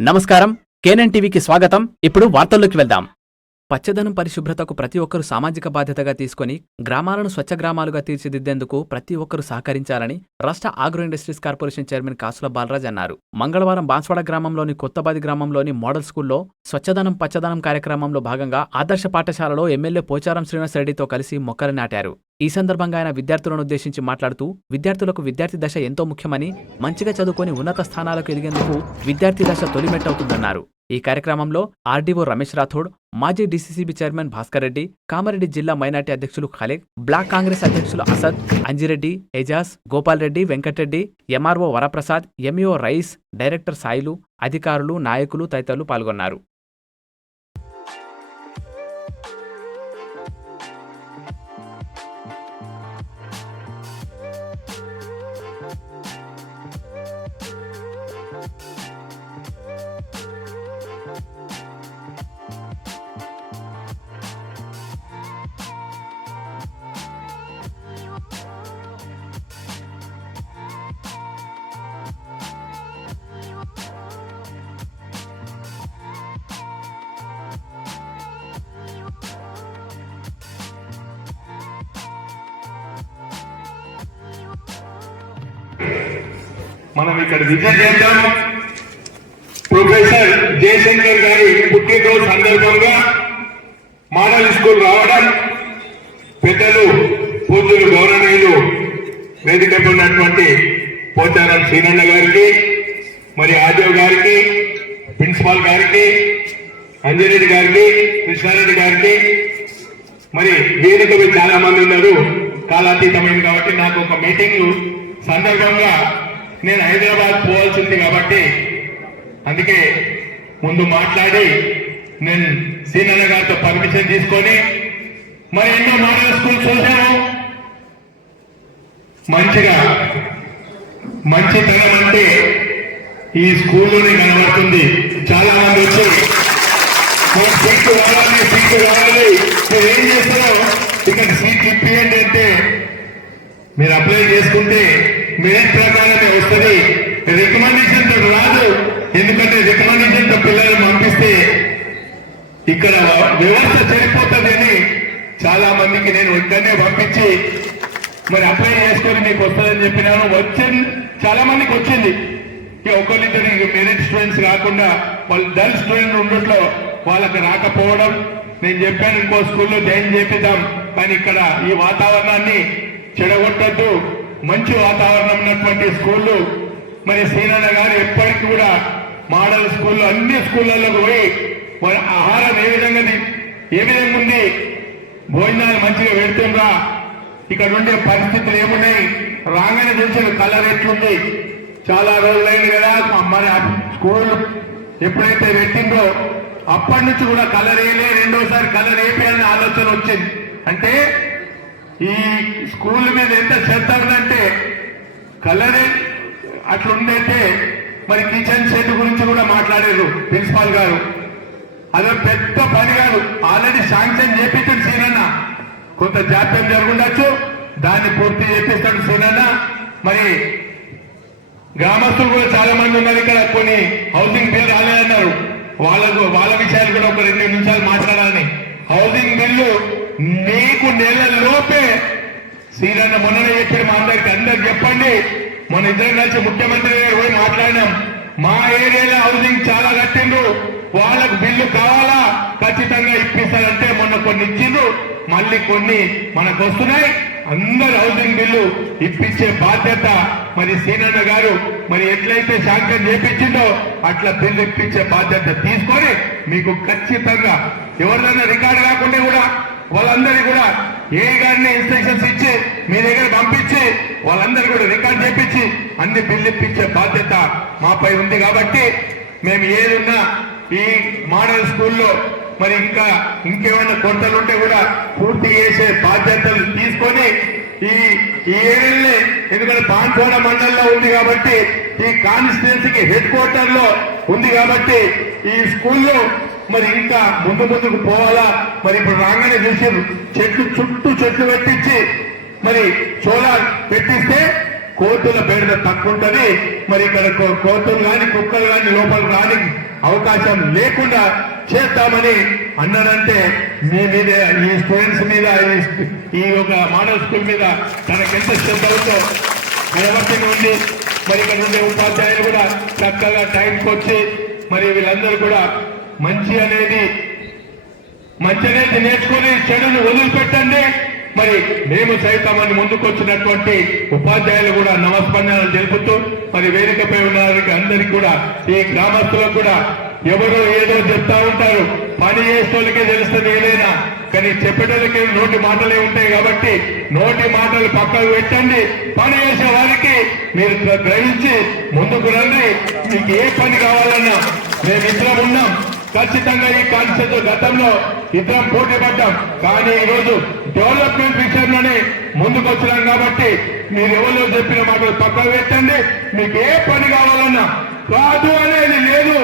నమస్కారం. కేనన్ టీవీకి స్వాగతం. ఇప్పుడు వార్తల్లోకి వెళ్దాం. పచ్చదనం పరిశుభ్రతకు ప్రతి ఒక్కరూ సామాజిక బాధ్యతగా తీసుకొని గ్రామాలను స్వచ్ఛ గ్రామాలుగా తీర్చిదిద్దేందుకు ప్రతి ఒక్కరూ సహకరించాలని రాష్ట్ర ఆగ్రో ఇండస్ట్రీస్ కార్పొరేషన్ చైర్మన్ కాసుల బాలరాజ్ అన్నారు. మంగళవారం బాన్స్వాడ గ్రామంలోని కొత్తబాది గ్రామంలోని మోడల్ స్కూల్లో స్వచ్ఛదనం పచ్చదనం కార్యక్రమంలో భాగంగా ఆదర్శ పాఠశాలలో ఎమ్మెల్యే పోచారం శ్రీనివాస్ రెడ్డితో కలిసి మొక్కలు నాటారు. ఈ సందర్భంగా ఆయన విద్యార్థులను ఉద్దేశించి మాట్లాడుతూ విద్యార్థులకు విద్యార్థి దశ ఎంతో ముఖ్యమని మంచిగా చదువుకొని ఉన్నత స్థానాలకు ఎదిగేందుకు విద్యార్థి దశ తొలిమెట్టవుతుందన్నారు ఈ కార్యక్రమంలో ఆర్డీఓ రమేష్ రాథోడ్ మాజీ డీసీసీబీ చైర్మన్ భాస్కర్ రెడ్డి కామారెడ్డి జిల్లా మైనార్టీ అధ్యక్షులు ఖాలేక్ బ్లాక్ కాంగ్రెస్ అధ్యక్షులు Asad Anjireddy Ejaz Gopalreddy Venkatareddy MRO Varaprasad MEO rice director Sailu అధికారులు నాయకులు తదితరులు పాల్గొన్నారు. మనం ఇక్కడ విజిట్ చేద్దాం ప్రొఫెసర్ జయశంకర్ గారి పుట్టినరోజు సందర్భంగా మోడల్ స్కూల్ రావడం పెద్దలు పూజలు గౌరవనీయులు వేదికపై ఉన్నటువంటి పోచారం శ్రీనన్న గారికి మరి ఆదేవ్ గారికి ప్రిన్సిపాల్ గారికి అంజరెడ్డి గారికి కృష్ణారెడ్డి గారికి మరి వేదికపై చాలా మంది ఉన్నారు. కాలాతీతమైంది కాబట్టి నాకు ఒక మీటింగ్ సందర్భంగా నేను హైదరాబాద్ పోవాల్సింది కాబట్టి అందుకే ముందు మాట్లాడి నేను సీనన్న గారితో పర్మిషన్ తీసుకొని మరి ఎన్నో మోడల్ స్కూల్ చూసాము మంచిగా మంచితనం అంటే ఈ స్కూల్లోనే కనబడుతుంది. చాలా మంది వచ్చి సీట్లు కావాలి సీట్లు కావాలి మీరు ఏం చేస్తారో ఇక్కడ సీట్ ఇప్పియండి అంటే మీరు అప్లై చేసుకుంటే మెయిన్ ప్రకారమే వస్తుంది. రికమెండేషన్తో రాదు. ఎందుకంటే రికమెండేషన్తో పిల్లలు పంపిస్తే ఇక్కడ వ్యవస్థ చెడిపోతుందని చాలా మందికి నేను ఇక్కడనే పంపించి మరి అప్లై చేసుకొని మీకు వస్తుందని చెప్పినాను. వచ్చింది చాలా మందికి వచ్చింది. ఇక ఒకరిద్దరు మెరిట్ స్టూడెంట్స్ కాకుండా వాళ్ళు డల్ స్టూడెంట్ ఉండట్లో వాళ్ళకి రాకపోవడం నేను చెప్పాను. ఇంకో స్కూల్లో జాయిన్ చేపిద్దాం. కానీ ఇక్కడ ఈ వాతావరణాన్ని చెడగొట్టద్దు. మంచి వాతావరణం ఉన్నటువంటి స్కూళ్ళు. మరి శ్రీనారాయణ గారు ఎప్పటికీ కూడా మోడల్ స్కూల్లో అన్ని స్కూళ్ళల్లో పోయి మరి ఆహారం ఏ విధంగా ఏ విధంగా ఉంది? భోజనాలు మంచిగా పెడుతుందా ఇక్కడ ఉండే పరిస్థితులు ఏమున్నాయి? రాగానే తెలిసిన కలర్ ఎట్లుంది? చాలా రోజులైంది కదా మరి ఆ స్కూల్ ఎప్పుడైతే పెట్టిందో అప్పటి నుంచి కూడా కలర్ వేయలే రెండోసారి కలర్ వేయాలనే ఆలోచన వచ్చింది. అంటే ఈ స్కూల్ మీద ఎంత శ్రద్ధ ఉందంటే కలరే అట్లుండైతే మరి కిచెన్ సెట్ గురించి కూడా మాట్లాడారు ప్రిన్సిపాల్ గారు. అదో పెద్ద పని కాదు ఆల్రెడీ శాంక్షన్ చేపించాడు సీనన్న. కొంత జాప్యం జరుగుండొచ్చు దాన్ని పూర్తి చేపిస్తాడు సీనన్న. మరి గ్రామస్తులు కూడా చాలా మంది ఉన్నారు ఇక్కడ కొన్ని హౌసింగ్ బిల్ రాలేదన్నారు. వాళ్ళకు వాళ్ళ విషయాలు కూడా ఒక రెండు నిమిషాలు మాట్లాడాలని. హౌసింగ్ బిల్లు నీకు నెల లోపే. శ్రీరాన్న మొన్ననే చెప్పాడు మా అందరికి. అందరు చెప్పండి. మన ఇద్దరు కలిసి ముఖ్యమంత్రి గారు పోయి మాట్లాడినాం. మా ఏరియాలో హౌసింగ్ చాలా కట్టిండ్రు. వాళ్ళకు బిల్లు కావాలా? ఖచ్చితంగా ఇప్పిస్తారంటే మొన్న కొన్ని ఇచ్చిండ్రు. మళ్ళీ కొన్ని మనకు వస్తున్నాయి. అందరు హౌసింగ్ బిల్లు ఇప్పించే బాధ్యత మరి సీనన్న గారు మరి ఎట్లయితే శాంక్షన్ చేపించిందో అట్లా బిల్లు ఇప్పించే బాధ్యత తీసుకొని మీకు ఖచ్చితంగా ఎవరిదైనా రికార్డు కాకుండా కూడా వాళ్ళందరికీ కూడా ఏ గారిని ఇన్స్ట్రక్షన్స్ ఇచ్చి మీ దగ్గర పంపించి వాళ్ళందరూ కూడా రికార్డ్ చేపించి అన్ని బిల్లు ఇప్పించే బాధ్యత మాపై ఉంది కాబట్టి మేము ఏదున్నా ఈ మోడల్ స్కూల్లో మరి ఇంకా ఇంకేమైనా కొరతలు ఉంటే కూడా పూర్తి చేసే బాధ్యతలు తీసుకొని ఈ ఈ ఏరియాలో ఎందుకంటే బాన్సోడ మండలంలో ఉంది కాబట్టి ఈ కాన్స్టిట్యున్సీకి హెడ్ క్వార్టర్లో ఉంది కాబట్టి ఈ స్కూల్లో మరి ఇంకా ముందు ముందుకు పోవాలా? మరి ఇప్పుడు రాగానే చూసారు చెట్లు చుట్టూ చెట్లు పెట్టించి మరి సోలార్ పెట్టిస్తే కోతుల బెడద తక్కువ ఉంటుంది మరి ఇక్కడ కో- కోతులు కానీ కుక్కలు కానీ లోపల రాని అవకాశం లేకుండా చేస్తామని అన్నాడంటే మీ మీద ఈ స్టూడెంట్స్ మీద ఈ- ఈ ఒక మోడల్ స్కూల్ మీద తనకెంత శ్రద్ధ ఉందో నిలబట్టి ఉంది. మరి ఇక్కడ ఉండే ఉపాధ్యాయులు కూడా చక్కగా టైంకి వచ్చి మరి వీళ్ళందరూ కూడా మంచి అనేది మంచి అనేది నేర్చుకుని చెడును వదిలిపెట్టండి. మరి మేము సైతం అని ముందుకొచ్చినటువంటి ఉపాధ్యాయులు కూడా నమస్పందనలు తెలుపుతూ మరి వేదికపై ఉన్న వారికి అందరికీ కూడా ఈ గ్రామస్తులకు కూడా ఎవరో ఏదో చెప్తా ఉంటారు. పని చేసేటోళ్ళకే తెలుస్తుంది ఏదైనా కానీ చెప్పేటోళ్ళకి నోటి మాటలే ఉంటాయి కాబట్టి నోటి మాటలు పక్కకు పెట్టండి. పని చేసే వారికి మీరు గ్రహించి ముందుకు రండి. మీకు ఏ పని కావాలన్నా మేము ఇద్దరం ఉన్నాం. ఖచ్చితంగా ఈ కాన్స్టిట్యూన్సీ గతంలో ఇద్దరం పోటీ పడ్డాం. కానీ ఈరోజు డెవలప్మెంట్ విషయంలోనే ముందుకు వచ్చినాం కాబట్టి మీరు ఎవరో చెప్పిన మాటలు తప్ప పెట్టండి. మీకు ఏ పని కావాలన్నా కాదు అనేది లేదు.